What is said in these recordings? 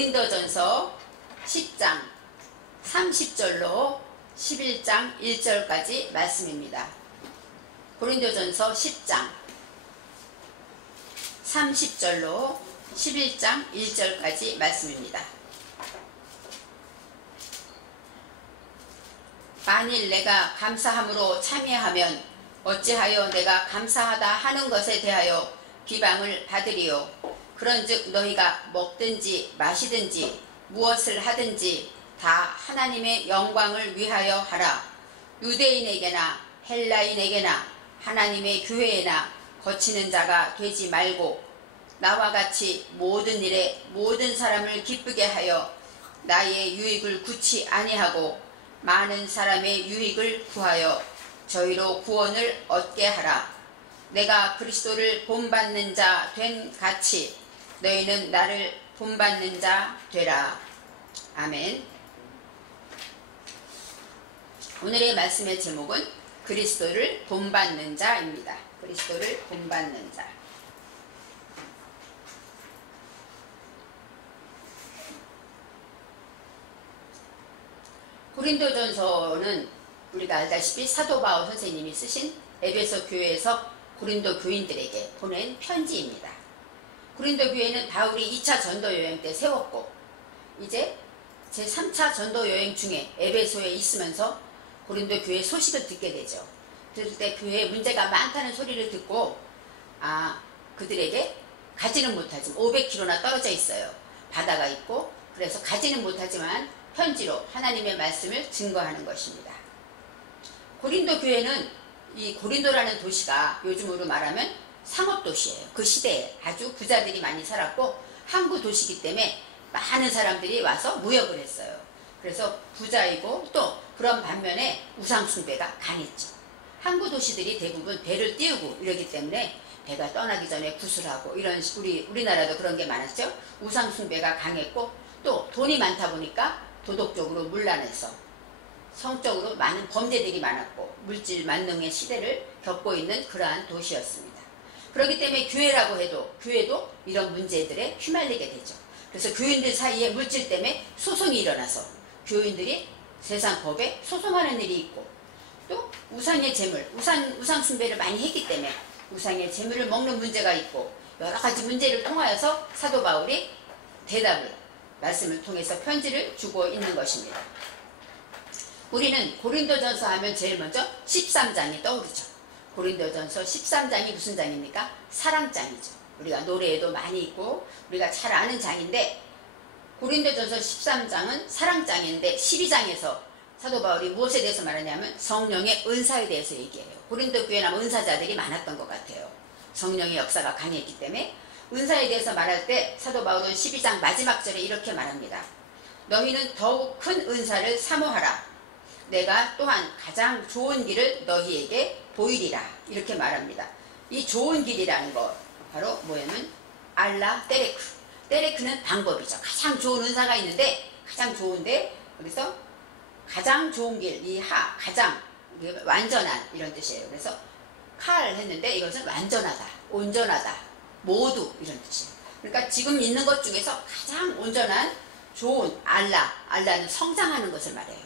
고린도전서 10장 30절로 11장 1절까지 말씀입니다. 고린도전서 10장 30절로 11장 1절까지 말씀입니다. 만일 내가 감사함으로 참여하면 어찌하여 내가 감사하다 하는 것에 대하여 비방을 받으리요. 그런즉 너희가 먹든지 마시든지 무엇을 하든지 다 하나님의 영광을 위하여 하라. 유대인에게나 헬라인에게나 하나님의 교회에나 거치는 자가 되지 말고 나와 같이 모든 일에 모든 사람을 기쁘게 하여 나의 유익을 구치 아니하고 많은 사람의 유익을 구하여 저희로 구원을 얻게 하라. 내가 그리스도를 본받는 자 된 같이 너희는 나를 본받는 자 되라. 아멘. 오늘의 말씀의 제목은 그리스도를 본받는 자입니다. 그리스도를 본받는 자. 고린도전서는 우리가 알다시피 사도 바울 선생님이 쓰신 에베소 교회에서 고린도 교인들에게 보낸 편지입니다. 고린도 교회는 바울이 2차 전도 여행 때 세웠고 이제 제3차 전도 여행 중에 에베소에 있으면서 고린도 교회 소식을 듣게 되죠. 들을 때 교회에 문제가 많다는 소리를 듣고 그들에게 가지는 못하지만 500km나 떨어져 있어요. 바다가 있고 그래서 가지는 못하지만 편지로 하나님의 말씀을 증거하는 것입니다. 고린도 교회는 이 고린도라는 도시가 요즘으로 말하면 상업도시예요. 그 시대에 아주 부자들이 많이 살았고 항구 도시이기 때문에 많은 사람들이 와서 무역을 했어요. 그래서 부자이고 또 그런 반면에 우상숭배가 강했죠. 항구 도시들이 대부분 배를 띄우고 이러기 때문에 배가 떠나기 전에 구슬하고 이런 우리나라도 그런 게 많았죠. 우상숭배가 강했고 또 돈이 많다 보니까 도덕적으로 문란해서 성적으로 많은 범죄들이 많았고 물질 만능의 시대를 겪고 있는 그러한 도시였습니다. 그렇기 때문에 교회라고 해도 교회도 이런 문제들에 휘말리게 되죠. 그래서 교인들 사이에 물질 때문에 소송이 일어나서 교인들이 세상 법에 소송하는 일이 있고 또 우상의 재물, 우상 숭배를 많이 했기 때문에 우상의 재물을 먹는 문제가 있고 여러 가지 문제를 통하여서 사도 바울이 대답을 말씀을 통해서 편지를 주고 있는 것입니다. 우리는 고린도전서 하면 제일 먼저 13장이 떠오르죠. 고린도전서 13장이 무슨 장입니까? 사랑장이죠. 우리가 노래에도 많이 있고 우리가 잘 아는 장인데 고린도전서 13장은 사랑장인데 12장에서 사도 바울이 무엇에 대해서 말하냐면 성령의 은사에 대해서 얘기해요. 고린도 교회는 은사자들이 많았던 것 같아요. 성령의 역사가 강했기 때문에 은사에 대해서 말할 때 사도 바울은 12장 마지막 절에 이렇게 말합니다. 너희는 더욱 큰 은사를 사모하라. 내가 또한 가장 좋은 길을 너희에게 보이리라. 이렇게 말합니다. 이 좋은 길이라는 것 바로 뭐냐면 알라 테레크. 테레크는 방법이죠. 가장 좋은 은사가 있는데 가장 좋은데 그래서 가장 좋은 길, 이 가장 완전한 이런 뜻이에요. 그래서 칼 했는데 이것은 완전하다, 온전하다, 모두 이런 뜻이에요. 그러니까 지금 있는 것 중에서 가장 온전한 좋은 알라는 성장하는 것을 말해요.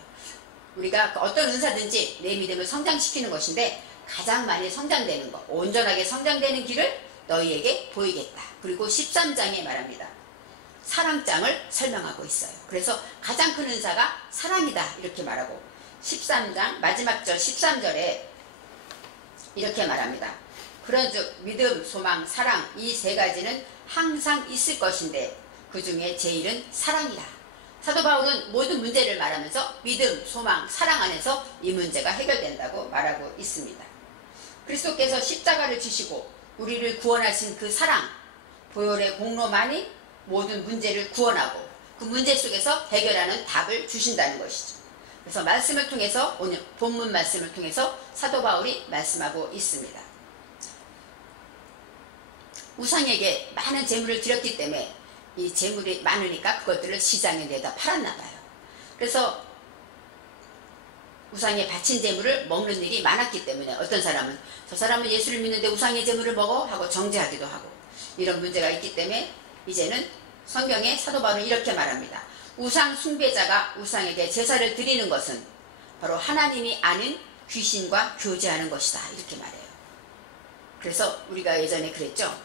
우리가 어떤 은사든지 내 믿음을 성장시키는 것인데 가장 많이 성장되는 것, 온전하게 성장되는 길을 너희에게 보이겠다. 그리고 13장에 말합니다. 사랑장을 설명하고 있어요. 그래서 가장 큰 은사가 사랑이다 이렇게 말하고 13장 마지막 절 13절에 이렇게 말합니다. 그런즉 믿음, 소망, 사랑 이 세 가지는 항상 있을 것인데 그 중에 제일은 사랑이다. 사도 바울은 모든 문제를 말하면서 믿음, 소망, 사랑 안에서 이 문제가 해결된다고 말하고 있습니다. 그리스도께서 십자가를 지시고 우리를 구원하신 그 사랑, 보혈의 공로만이 모든 문제를 구원하고 그 문제 속에서 해결하는 답을 주신다는 것이죠. 그래서 말씀을 통해서 오늘 본문 말씀을 통해서 사도 바울이 말씀하고 있습니다. 우상에게 많은 재물을 드렸기 때문에 이 재물이 많으니까 그것들을 시장에 내다 팔았나 봐요. 그래서 우상에 바친 재물을 먹는 일이 많았기 때문에 어떤 사람은 저 사람은 예수를 믿는데 우상의 재물을 먹어? 하고 정죄하기도 하고 이런 문제가 있기 때문에 이제는 성경에 사도 바울은 이렇게 말합니다. 우상 숭배자가 우상에게 제사를 드리는 것은 바로 하나님이 아는 귀신과 교제하는 것이다. 이렇게 말해요. 그래서 우리가 예전에 그랬죠.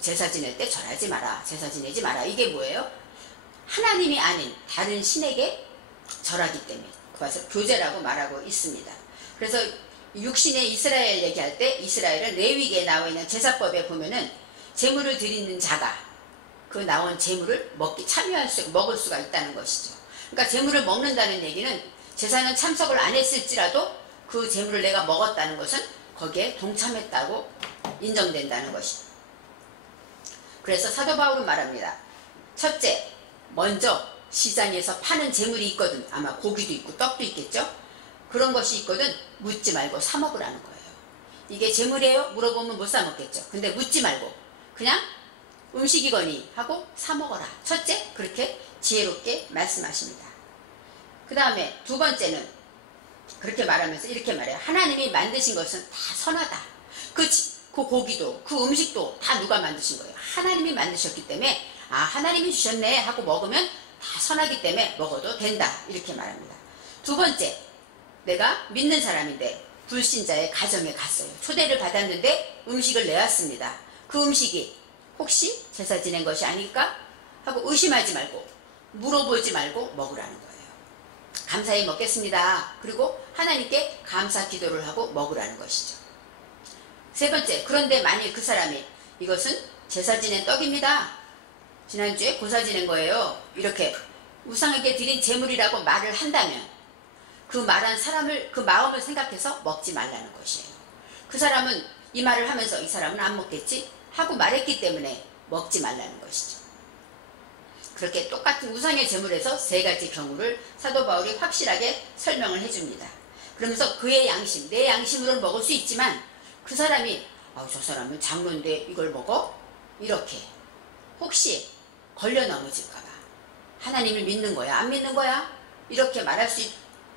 제사 지낼 때 절하지 마라. 제사 지내지 마라. 이게 뭐예요? 하나님이 아는 다른 신에게 절하기 때문에 그것을 교제라고 말하고 있습니다. 그래서 육신의 이스라엘 얘기할 때 이스라엘은 레위기에 나와 있는 제사법에 보면은 제물을 드리는 자가 그 나온 제물을 먹을 수가 있다는 것이죠. 그러니까 제물을 먹는다는 얘기는 제사는 참석을 안 했을지라도 그 제물을 내가 먹었다는 것은 거기에 동참했다고 인정된다는 것이죠. 그래서 사도 바울은 말합니다. 첫째, 먼저 시장에서 파는 제물이 있거든. 아마 고기도 있고 떡도 있겠죠. 그런 것이 있거든. 묻지 말고 사 먹으라는 거예요. 이게 제물이에요? 물어보면 못 사 먹겠죠. 근데 묻지 말고 그냥 음식이거니 하고 사 먹어라. 첫째, 그렇게 지혜롭게 말씀하십니다. 그 다음에 두 번째는 그렇게 말하면서 이렇게 말해요. 하나님이 만드신 것은 다 선하다. 그 고기도 그 음식도 다 누가 만드신 거예요? 하나님이 만드셨기 때문에 하나님이 주셨네 하고 먹으면 다 선하기 때문에 먹어도 된다. 이렇게 말합니다. 두 번째, 내가 믿는 사람인데 불신자의 가정에 갔어요. 초대를 받았는데 음식을 내왔습니다. 그 음식이 혹시 제사 지낸 것이 아닐까? 하고 의심하지 말고 물어보지 말고 먹으라는 거예요. 감사히 먹겠습니다. 그리고 하나님께 감사 기도를 하고 먹으라는 것이죠. 세 번째, 그런데 만일 그 사람이 이것은 제사 지낸 떡입니다. 지난주에 고사 지낸 거예요. 이렇게 우상에게 드린 제물이라고 말을 한다면 그 말한 사람을 그 마음을 생각해서 먹지 말라는 것이에요. 그 사람은 이 말을 하면서 이 사람은 안 먹겠지 하고 말했기 때문에 먹지 말라는 것이죠. 그렇게 똑같은 우상의 제물에서 세 가지 경우를 사도 바울이 확실하게 설명을 해줍니다. 그러면서 그의 양심, 내 양심으로는 먹을 수 있지만 그 사람이 저 사람은 장로인데 이걸 먹어? 이렇게 혹시 걸려 넘어질까 봐 하나님을 믿는 거야? 안 믿는 거야? 이렇게 말할 수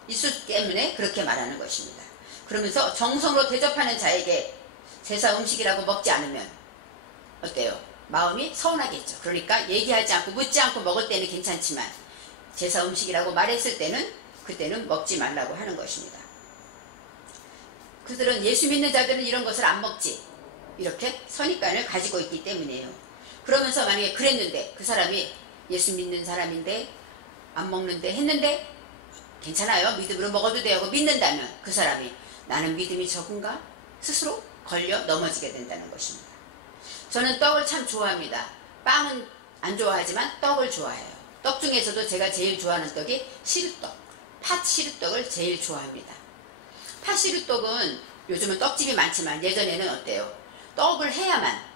있기 때문에 그렇게 말하는 것입니다. 그러면서 정성으로 대접하는 자에게 제사 음식이라고 먹지 않으면 어때요? 마음이 서운하겠죠. 그러니까 얘기하지 않고 묻지 않고 먹을 때는 괜찮지만 제사 음식이라고 말했을 때는 그때는 먹지 말라고 하는 것입니다. 그들은 예수 믿는 자들은 이런 것을 안 먹지. 이렇게 선입관을 가지고 있기 때문이에요. 그러면서 만약에 그랬는데 그 사람이 예수 믿는 사람인데 안 먹는데 했는데 괜찮아요. 믿음으로 먹어도 돼요. 하고 믿는다면 그 사람이 나는 믿음이 적은가? 스스로 걸려 넘어지게 된다는 것입니다. 저는 떡을 참 좋아합니다. 빵은 안 좋아하지만 떡을 좋아해요. 떡 중에서도 제가 제일 좋아하는 떡이 시루떡, 팥 시루떡을 제일 좋아합니다. 팥 시루떡은 요즘은 떡집이 많지만 예전에는 어때요? 떡을 해야만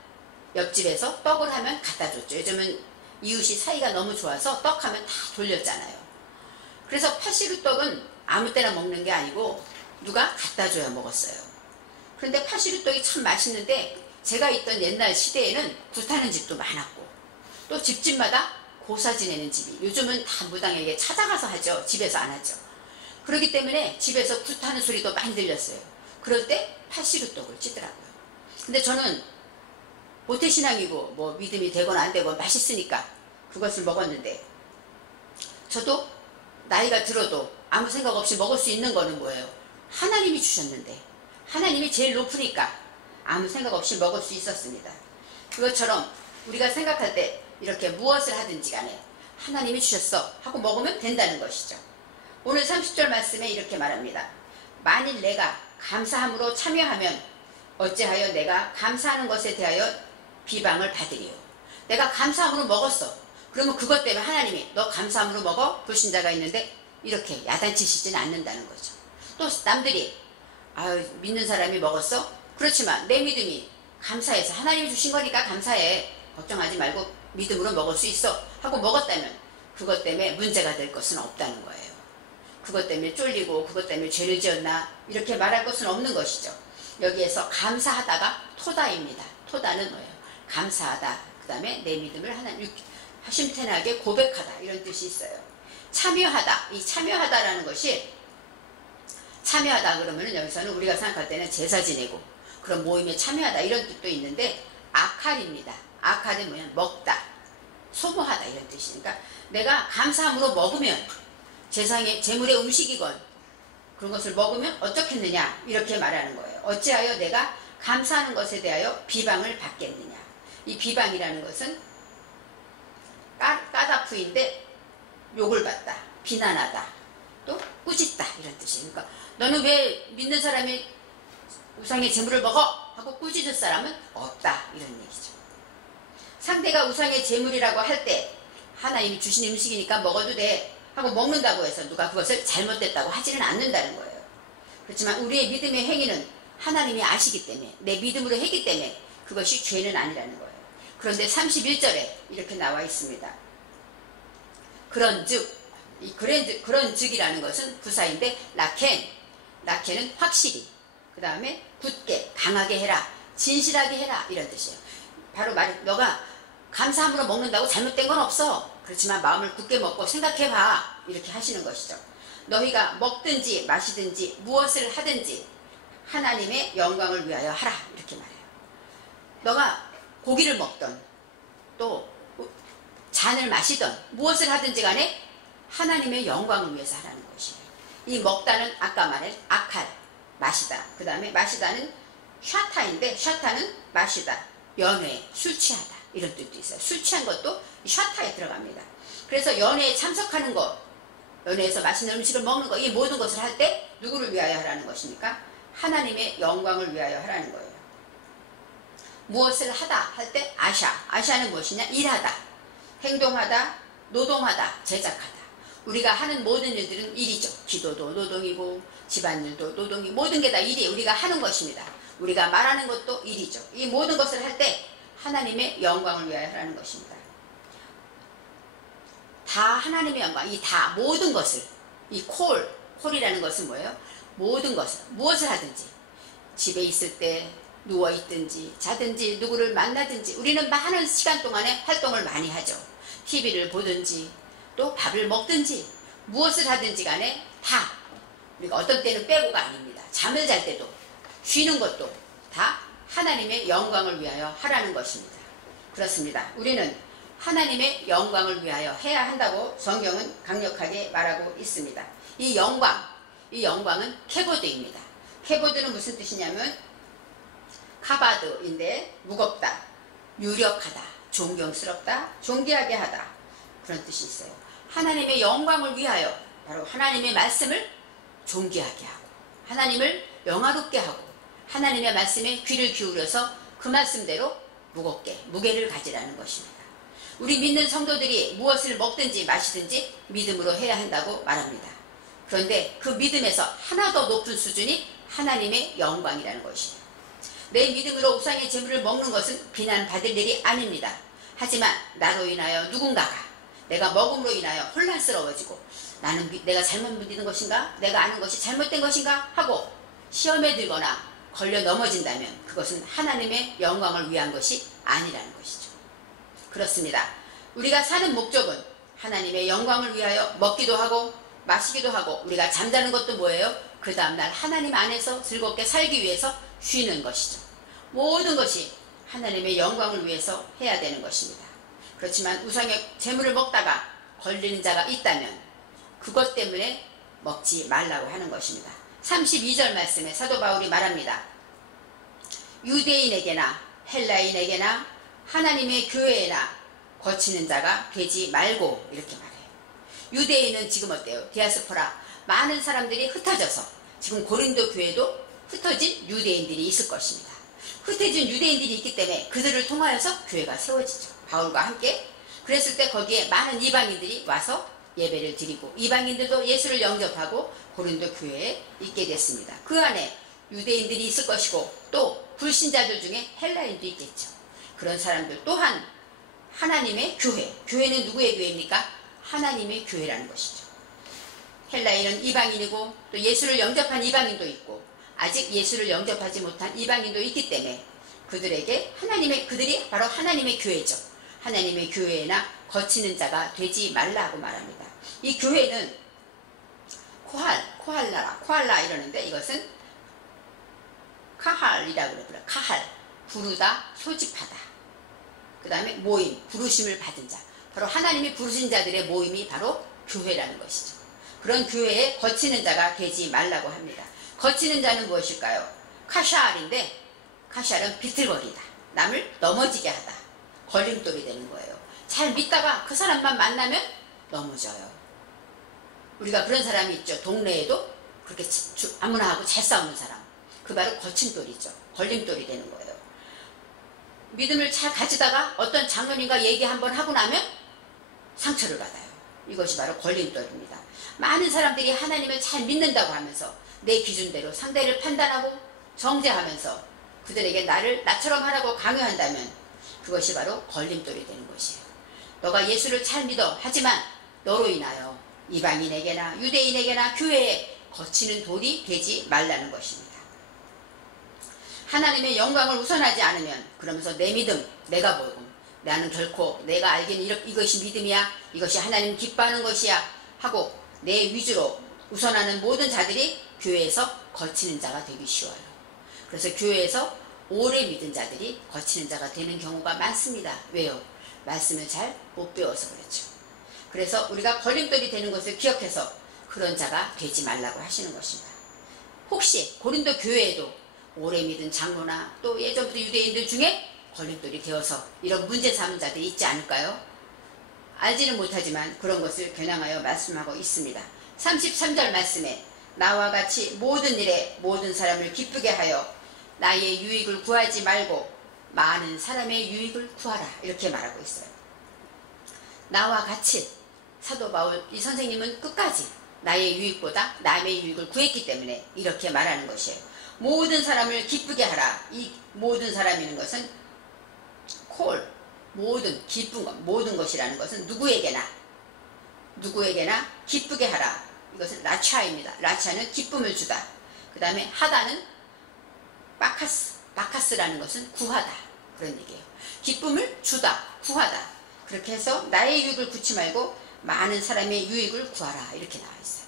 옆집에서 떡을 하면 갖다 줬죠. 요즘은 이웃이 사이가 너무 좋아서 떡하면 다 돌렸잖아요. 그래서 팥 시루떡은 아무 때나 먹는 게 아니고 누가 갖다 줘야 먹었어요. 그런데 팥 시루떡이 참 맛있는데 제가 있던 옛날 시대에는 불타는 집도 많았고 또 집집마다 고사 지내는 집이 요즘은 다 무당에게 찾아가서 하죠. 집에서 안 하죠. 그렇기 때문에 집에서 불타는 소리도 많이 들렸어요. 그럴 때 팥시루떡을 찌더라고요. 근데 저는 모태신앙이고 뭐 믿음이 되거나 안 되고 맛있으니까 그것을 먹었는데 저도 나이가 들어도 아무 생각 없이 먹을 수 있는 거는 뭐예요? 하나님이 주셨는데 하나님이 제일 높으니까 아무 생각 없이 먹을 수 있었습니다. 그것처럼 우리가 생각할 때 이렇게 무엇을 하든지 간에 하나님이 주셨어 하고 먹으면 된다는 것이죠. 오늘 30절 말씀에 이렇게 말합니다. 만일 내가 감사함으로 참여하면 어찌하여 내가 감사하는 것에 대하여 비방을 받으리요. 내가 감사함으로 먹었어. 그러면 그것 때문에 하나님이 너 감사함으로 먹어? 불신자가 있는데 이렇게 야단치시지는 않는다는 거죠. 또 남들이 믿는 사람이 먹었어? 그렇지만 내 믿음이 감사해서 하나님이 주신 거니까 감사해. 걱정하지 말고 믿음으로 먹을 수 있어 하고 먹었다면 그것 때문에 문제가 될 것은 없다는 거예요. 그것 때문에 쫄리고 그것 때문에 죄를 지었나 이렇게 말할 것은 없는 것이죠. 여기에서 감사하다가 토다입니다. 토다는 뭐예요? 감사하다. 그 다음에 내 믿음을 하나님 심태나게 고백하다 이런 뜻이 있어요. 참여하다. 이 참여하다라는 것이 참여하다 그러면은 여기서는 우리가 생각할 때는 제사 지내고 그런 모임에 참여하다 이런 뜻도 있는데 아칼입니다. 아칼은 뭐냐? 먹다. 소모하다 이런 뜻이니까 내가 감사함으로 먹으면 제물의 음식이건 그런 것을 먹으면 어떻겠느냐 이렇게 말하는 거예요. 어찌하여 내가 감사하는 것에 대하여 비방을 받겠느냐. 이 비방이라는 것은 까다푸인데 욕을 받다, 비난하다, 또 꾸짖다 이런 뜻이에요. 그러니까 너는 왜 믿는 사람이 우상의 제물을 먹어? 하고 꾸짖을 사람은 없다 이런 얘기죠. 상대가 우상의 제물이라고 할 때 하나님이 주신 음식이니까 먹어도 돼 하고 먹는다고 해서 누가 그것을 잘못됐다고 하지는 않는다는 거예요. 그렇지만 우리의 믿음의 행위는 하나님이 아시기 때문에 내 믿음으로 했기 때문에 그것이 죄는 아니라는 거예요. 그런데 31절에 이렇게 나와 있습니다. 그런즉이라는 것은 부사인데 라켄은 확실히, 그 다음에 굳게, 강하게 해라, 진실하게 해라 이런 뜻이에요. 바로 너가 감사함으로 먹는다고 잘못된 건 없어. 그렇지만 마음을 굳게 먹고 생각해봐 이렇게 하시는 것이죠. 너희가 먹든지 마시든지 무엇을 하든지 하나님의 영광을 위하여 하라 이렇게 말해요. 너가 고기를 먹던 또 잔을 마시던 무엇을 하든지 간에 하나님의 영광을 위해서 하라는 것이에요. 이 먹다는 아까 말한 아칼, 마시다. 그 다음에 마시다는 샤타인데 샤타는 마시다, 연회, 술 취하다 이런 뜻도 있어요. 술 취한 것도 샤타에 들어갑니다. 그래서 연회에 참석하는 것, 연회에서 맛있는 음식을 먹는 것, 이 모든 것을 할 때 누구를 위하여 하라는 것입니까? 하나님의 영광을 위하여 하라는 거예요. 무엇을 하다 할 때 아샤는 무엇이냐? 일하다, 행동하다, 노동하다, 제작하다. 우리가 하는 모든 일들은 일이죠. 기도도 노동이고 집안일도 노동이, 모든 게 다 일이에요. 우리가 하는 것입니다. 우리가 말하는 것도 일이죠. 이 모든 것을 할 때 하나님의 영광을 위하여 하라는 것입니다. 다 하나님의 영광, 이 다 모든 것을, 이 콜이라는 것은 뭐예요? 모든 것을, 무엇을 하든지, 집에 있을 때 누워있든지 자든지 누구를 만나든지 우리는 많은 시간 동안에 활동을 많이 하죠. TV를 보든지 또 밥을 먹든지 무엇을 하든지 간에 다 우리가 어떤 때는 빼고가 아닙니다. 잠을 잘 때도 쉬는 것도 다 하나님의 영광을 위하여 하라는 것입니다. 그렇습니다. 우리는 하나님의 영광을 위하여 해야 한다고 성경은 강력하게 말하고 있습니다. 이 영광은 케보드입니다. 케보드는 무슨 뜻이냐면 카바드인데 무겁다, 유력하다, 존경스럽다, 존귀하게 하다 그런 뜻이 있어요. 하나님의 영광을 위하여 바로 하나님의 말씀을 존귀하게 하고 하나님을 영화롭게 하고 하나님의 말씀에 귀를 기울여서 그 말씀대로 무게를 가지라는 것입니다. 우리 믿는 성도들이 무엇을 먹든지 마시든지 믿음으로 해야 한다고 말합니다. 그런데 그 믿음에서 하나 더 높은 수준이 하나님의 영광이라는 것이에요. 내 믿음으로 우상의 제물을 먹는 것은 비난받을 일이 아닙니다. 하지만 나로 인하여 누군가가 내가 먹음으로 인하여 혼란스러워지고 내가 잘못 믿는 것인가? 내가 아는 것이 잘못된 것인가? 하고 시험에 들거나 걸려 넘어진다면 그것은 하나님의 영광을 위한 것이 아니라는 것이죠. 그렇습니다. 우리가 사는 목적은 하나님의 영광을 위하여 먹기도 하고 마시기도 하고 우리가 잠자는 것도 뭐예요? 그 다음날 하나님 안에서 즐겁게 살기 위해서 쉬는 것이죠. 모든 것이 하나님의 영광을 위해서 해야 되는 것입니다. 그렇지만 우상의 제물을 먹다가 걸리는 자가 있다면 그것 때문에 먹지 말라고 하는 것입니다. 32절 말씀에 사도 바울이 말합니다. 유대인에게나 헬라인에게나 하나님의 교회에나 거치는 자가 되지 말고 이렇게 말해요. 유대인은 지금 어때요? 디아스포라, 많은 사람들이 흩어져서 지금 고린도 교회도 흩어진 유대인들이 있을 것입니다. 흩어진 유대인들이 있기 때문에 그들을 통하여서 교회가 세워지죠. 바울과 함께. 그랬을 때 거기에 많은 이방인들이 와서 예배를 드리고 이방인들도 예수를 영접하고 고린도 교회에 있게 됐습니다. 그 안에 유대인들이 있을 것이고 또 불신자들 중에 헬라인도 있겠죠. 그런 사람들 또한 하나님의 교회는 누구의 교회입니까? 하나님의 교회라는 것이죠. 헬라인은 이방인이고 또 예수를 영접한 이방인도 있고 아직 예수를 영접하지 못한 이방인도 있기 때문에 그들이 바로 하나님의 교회죠. 하나님의 교회나 거치는 자가 되지 말라고 말합니다. 이 교회는 코할라 이러는데 이것은 카할이라고 그래요. 카할, 부르다, 소집하다. 그 다음에 모임, 부르심을 받은 자. 바로 하나님이 부르신 자들의 모임이 바로 교회라는 것이죠. 그런 교회에 거치는 자가 되지 말라고 합니다. 거치는 자는 무엇일까요? 카샬인데, 카샬은 비틀거리다, 남을 넘어지게 하다, 걸림돌이 되는 거예요. 잘 믿다가 그 사람만 만나면 넘어져요. 우리가 그런 사람이 있죠. 동네에도 그렇게 아무나 하고 잘 싸우는 사람, 그 바로 거침돌이죠. 걸림돌이 되는 거예요. 믿음을 잘 가지다가 어떤 장로님과 얘기 한번 하고 나면 상처를 받아요. 이것이 바로 걸림돌입니다. 많은 사람들이 하나님을 잘 믿는다고 하면서 내 기준대로 상대를 판단하고 정죄하면서 그들에게 나를 나처럼 하라고 강요한다면 그것이 바로 걸림돌이 되는 것이에요. 너가 예수를 잘 믿어. 하지만 너로 인하여 이방인에게나 유대인에게나 교회에 거치는 돌이 되지 말라는 것입니다. 하나님의 영광을 우선하지 않으면, 그러면서 내 믿음, 내가 뭐고, 나는 결코 내가 알기는 이것이 믿음이야, 이것이 하나님 기뻐하는 것이야 하고 내 위주로 우선하는 모든 자들이 교회에서 거치는 자가 되기 쉬워요. 그래서 교회에서 오래 믿은 자들이 거치는 자가 되는 경우가 많습니다. 왜요? 말씀을 잘 못 배워서 그렇죠. 그래서 우리가 걸림돌이 되는 것을 기억해서 그런 자가 되지 말라고 하시는 것입니다. 혹시 고린도 교회에도 오래 믿은 장로나 또 예전부터 유대인들 중에 걸림돌이 되어서 이런 문제 삼은 자들이 있지 않을까요? 알지는 못하지만 그런 것을 겨냥하여 말씀하고 있습니다. 33절 말씀에 나와 같이 모든 일에 모든 사람을 기쁘게 하여 나의 유익을 구하지 말고 많은 사람의 유익을 구하라, 이렇게 말하고 있어요. 나와 같이, 사도 바울 이 선생님은 끝까지 나의 유익보다 남의 유익을 구했기 때문에 이렇게 말하는 것이에요. 모든 사람을 기쁘게 하라. 이 모든 사람이라는 것은 콜, 모든, 기쁜 것, 모든 것이라는 것은 누구에게나 기쁘게 하라. 이것은 라차입니다. 라차는 기쁨을 주다. 그 다음에 하다는 바카스라는 것은 구하다, 그런 얘기예요. 기쁨을 주다, 구하다. 그렇게 해서 나의 유익을 구치 말고 많은 사람의 유익을 구하라, 이렇게 나와 있어요.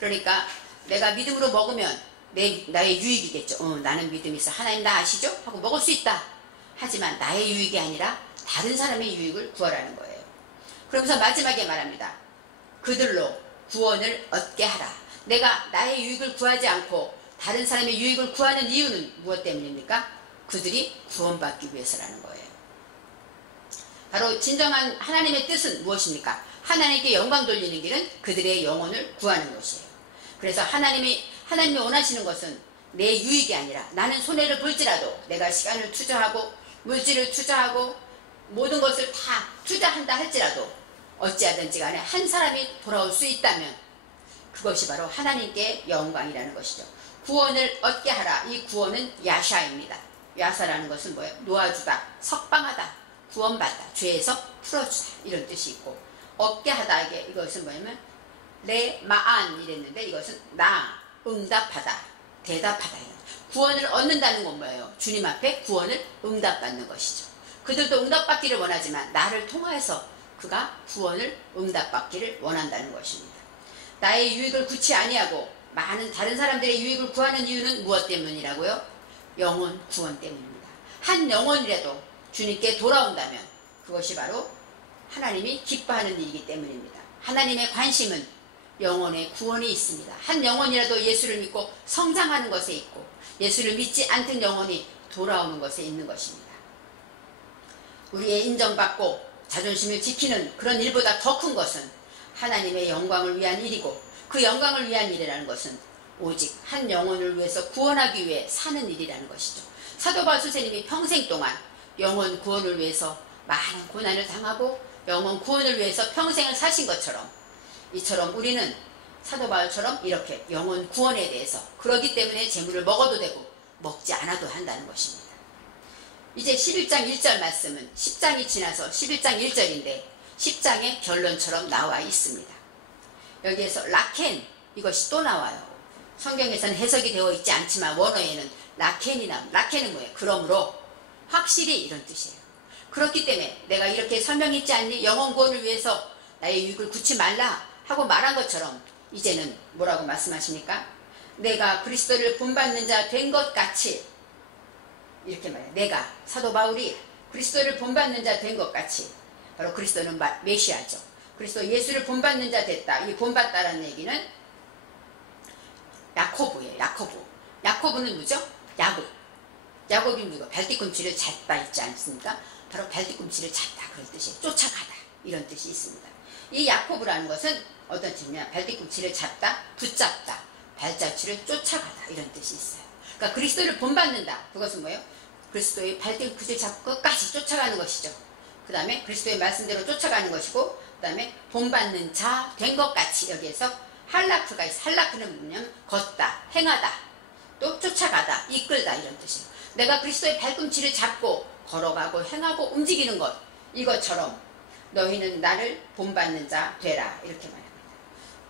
그러니까 내가 믿음으로 먹으면 나의 유익이겠죠. 나는 믿음이 있어, 하나님 나 아시죠? 하고 먹을 수 있다. 하지만 나의 유익이 아니라 다른 사람의 유익을 구하라는 거예요. 그러면서 마지막에 말합니다. 그들로 구원을 얻게 하라. 내가 나의 유익을 구하지 않고 다른 사람의 유익을 구하는 이유는 무엇 때문입니까? 그들이 구원받기 위해서라는 거예요. 바로 진정한 하나님의 뜻은 무엇입니까? 하나님께 영광 돌리는 길은 그들의 영혼을 구하는 것이에요. 그래서 하나님이 원하시는 것은 내 유익이 아니라, 나는 손해를 볼지라도 내가 시간을 투자하고 물질을 투자하고 모든 것을 다 투자한다 할지라도 어찌하든지 간에 한 사람이 돌아올 수 있다면 그것이 바로 하나님께 영광이라는 것이죠. 구원을 얻게 하라. 이 구원은 야샤입니다. 야사라는 것은 뭐예요? 놓아주다, 석방하다, 구원받다, 죄에서 풀어주다, 이런 뜻이 있고, 얻게 하다, 이것은 뭐냐면 레마안 이랬는데 이것은 응답하다, 대답하다. 구원을 얻는다는 건 뭐예요? 주님 앞에 구원을 응답받는 것이죠. 그들도 응답받기를 원하지만 나를 통하여서 그가 구원을 응답받기를 원한다는 것입니다. 나의 유익을 구치 아니하고 많은 다른 사람들의 유익을 구하는 이유는 무엇 때문이라고요? 영혼 구원 때문입니다. 한 영혼이라도 주님께 돌아온다면 그것이 바로 하나님이 기뻐하는 일이기 때문입니다. 하나님의 관심은 영혼의 구원이 있습니다. 한 영혼이라도 예수를 믿고 성장하는 것에 있고, 예수를 믿지 않던 영혼이 돌아오는 것에 있는 것입니다. 우리의 인정받고 자존심을 지키는 그런 일보다 더 큰 것은 하나님의 영광을 위한 일이고, 그 영광을 위한 일이라는 것은 오직 한 영혼을 위해서 구원하기 위해 사는 일이라는 것이죠. 사도 바울 선생님이 평생 동안 영혼 구원을 위해서 많은 고난을 당하고 영혼 구원을 위해서 평생을 사신 것처럼, 이처럼 우리는 사도 바울처럼 이렇게 영혼 구원에 대해서, 그러기 때문에 재물을 먹어도 되고 먹지 않아도 한다는 것입니다. 이제 11장 1절 말씀은 10장이 지나서 11장 1절인데 10장의 결론처럼 나와 있습니다. 여기에서 라켄, 이것이 또 나와요. 성경에서는 해석이 되어 있지 않지만 원어에는 라켄이 나옵니다. 라켄은 뭐예요? 그러므로, 확실히, 이런 뜻이에요. 그렇기 때문에 내가 이렇게 설명했지 않니? 영혼 구원을 위해서 나의 유익을 구치 말라 하고 말한 것처럼 이제는 뭐라고 말씀하십니까? 내가 그리스도를 본받는 자 된 것 같이, 이렇게 말해요. 내가, 사도 바울이 그리스도를 본받는 자 된 것 같이 바로 그리스도는 메시아죠. 그리스도 예수를 본받는 자 됐다. 이 본받다라는 얘기는 야코브예요. 야코브는 누구죠? 야곱이 누가 발뒤꿈치를 잤다 있지 않습니까? 바로 발뒤꿈치를 잤다 그런 뜻이에요. 쫓아가다 이런 뜻이 있습니다. 이 야코브라는 것은 어떤 뜻이냐? 발뒤꿈치를 잡다, 붙잡다, 발자취를 쫓아가다 이런 뜻이 있어요. 그러니까 그리스도를 본받는다. 그것은 뭐예요? 그리스도의 발뒤꿈치를 잡고 끝까지 쫓아가는 것이죠. 그 다음에 그리스도의 말씀대로 쫓아가는 것이고, 그 다음에 본받는 자 된 것 같이 여기에서 할라크가 있어. 할라크는 뭐냐면 걷다, 행하다, 또 쫓아가다, 이끌다 이런 뜻이에요. 내가 그리스도의 발꿈치를 잡고 걸어가고 행하고 움직이는 것, 이것처럼 너희는 나를 본받는 자 되라 이렇게 말합니다.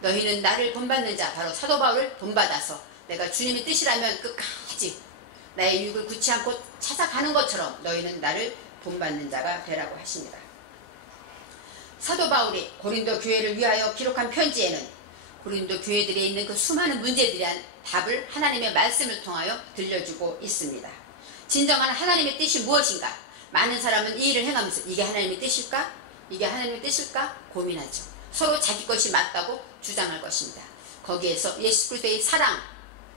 너희는 나를 본받는 자, 바로 사도 바울을 본받아서 내가 주님의 뜻이라면 끝까지 나의 유익을 굳지 않고 찾아가는 것처럼 너희는 나를 본받는 자가 되라고 하십니다. 사도 바울이 고린도 교회를 위하여 기록한 편지에는 고린도 교회들에 있는 그 수많은 문제들에 대한 답을 하나님의 말씀을 통하여 들려주고 있습니다. 진정한 하나님의 뜻이 무엇인가? 많은 사람은 이 일을 행하면서 이게 하나님의 뜻일까? 이게 하나님의 뜻일까? 고민하죠. 서로 자기 것이 맞다고 주장할 것입니다. 거기에서 예수 그리스도의 사랑,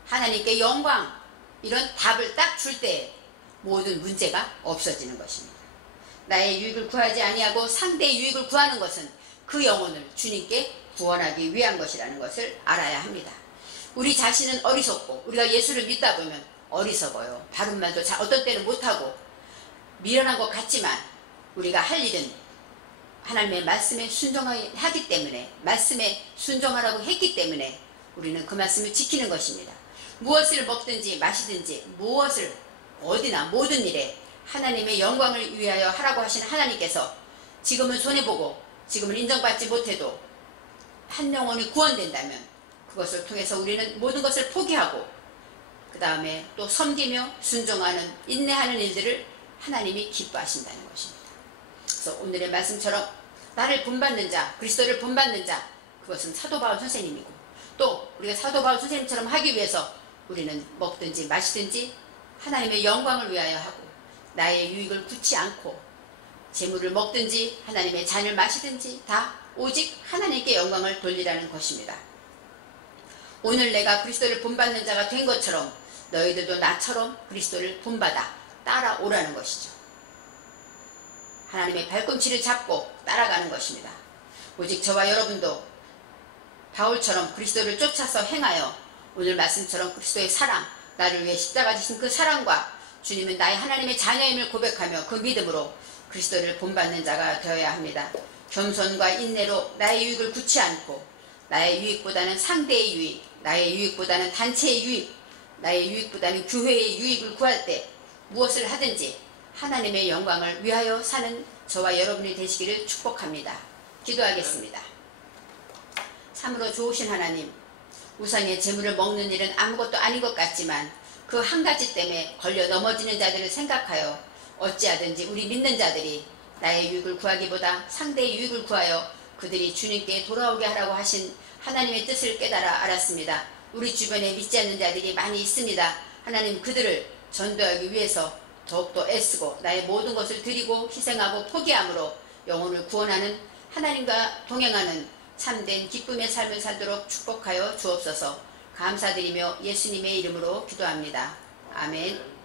하나님께 영광, 이런 답을 딱 줄 때 모든 문제가 없어지는 것입니다. 나의 유익을 구하지 아니하고 상대의 유익을 구하는 것은 그 영혼을 주님께 구원하기 위한 것이라는 것을 알아야 합니다. 우리 자신은 어리석고 우리가 예수를 믿다 보면 어리석어요. 바른 말도 어떤 때는 못하고 미련한 것 같지만 우리가 할 일은 하나님의 말씀에 순종하기 때문에, 말씀에 순종하라고 했기 때문에 우리는 그 말씀을 지키는 것입니다. 무엇을 먹든지 마시든지 무엇을 어디나 모든 일에 하나님의 영광을 위하여 하라고 하신 하나님께서 지금은 손해보고 지금은 인정받지 못해도 한 영혼이 구원된다면 그것을 통해서 우리는 모든 것을 포기하고 그 다음에 또 섬기며 순종하는, 인내하는 일들을 하나님이 기뻐하신다는 것입니다. 그래서 오늘의 말씀처럼 나를 본받는 자, 그리스도를 본받는 자, 그것은 사도 바울 선생님이고, 또 우리가 사도 바울 선생님처럼 하기 위해서 우리는 먹든지 마시든지 하나님의 영광을 위하여 하고 나의 유익을 굳지 않고 재물을 먹든지 하나님의 잔을 마시든지 다 오직 하나님께 영광을 돌리라는 것입니다. 오늘 내가 그리스도를 본받는 자가 된 것처럼 너희들도 나처럼 그리스도를 본받아 따라오라는 것이죠. 하나님의 발꿈치를 잡고 따라가는 것입니다. 오직 저와 여러분도 바울처럼 그리스도를 쫓아서 행하여 오늘 말씀처럼 그리스도의 사랑, 나를 위해 십자가 지신 그 사랑과 주님은 나의 하나님의 자녀임을 고백하며 그 믿음으로 그리스도를 본받는 자가 되어야 합니다. 겸손과 인내로 나의 유익을 굳지 않고 나의 유익보다는 상대의 유익, 나의 유익보다는 단체의 유익, 나의 유익보다는 교회의 유익을 구할 때 무엇을 하든지 하나님의 영광을 위하여 사는 저와 여러분이 되시기를 축복합니다. 기도하겠습니다. 참으로 좋으신 하나님, 우상의 재물을 먹는 일은 아무것도 아닌 것 같지만 그 한 가지 때문에 걸려 넘어지는 자들을 생각하여 어찌하든지 우리 믿는 자들이 나의 유익을 구하기보다 상대의 유익을 구하여 그들이 주님께 돌아오게 하라고 하신 하나님의 뜻을 깨달아 알았습니다. 우리 주변에 믿지 않는 자들이 많이 있습니다. 하나님, 그들을 전도하기 위해서 더욱더 애쓰고 나의 모든 것을 드리고 희생하고 포기함으로 영혼을 구원하는, 하나님과 동행하는 참된 기쁨의 삶을 살도록 축복하여 주옵소서. 감사드리며 예수님의 이름으로 기도합니다. 아멘.